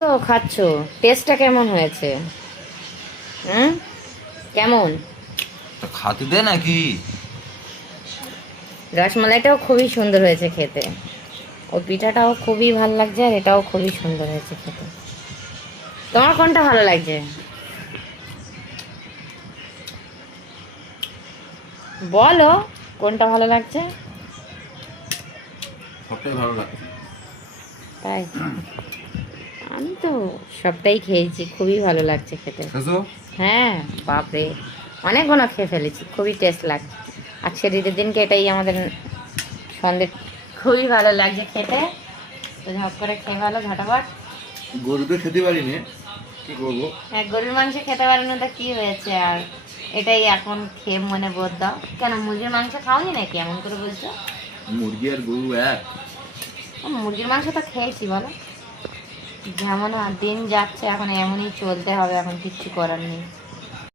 তো খাচ্ছ, টেস্টটা কেমন হয়েছে? হুম, কেমন? তা খাতে দে নাকি? রসমালাইটাও খুবই সুন্দর হয়েছে খেতে। ও পিঠাটাও খুবই ভালো লাগছে, আর এটাও খুবই সুন্দর হয়েছে খেতে। তোমার কোনটা ভালো লাগছে বলো? কোনটা ভালো লাগছে? সবটাই ভালো লাগছে। তাই? আমি তো সবটাই খেয়েছি, খুবই ভালো লাগছে খেতে। খেয়েছো? হ্যাঁ, বাপরে, অনেকগুলো খেয়ে ফেলেছি, খুবই টেস্ট লাগছে। আজকের ঈদের দিনকে এটাই আমাদের সন্ধ্যে, খুবই ভালো লাগছে খেতে। তো ঝপ করে খেয়ে ভালো ঝটাপট। গরু তো খেতে পারিনি, কি করবো? হ্যাঁ, গরুর মাংস খেতে পারেন না তো কি হয়েছে আর? এটাই এখন খেয়ে মনে বোধ দাও। কেন মুরগির মাংস খাওনি নাকি এমন করে বলছো? মুরগি আর গরু এক? মুরগির মাংস তো খেয়েছি বলো। যেমন দিন যাচ্ছে এখন এমনই চলতে হবে, এখন কিচ্ছু করার নেই।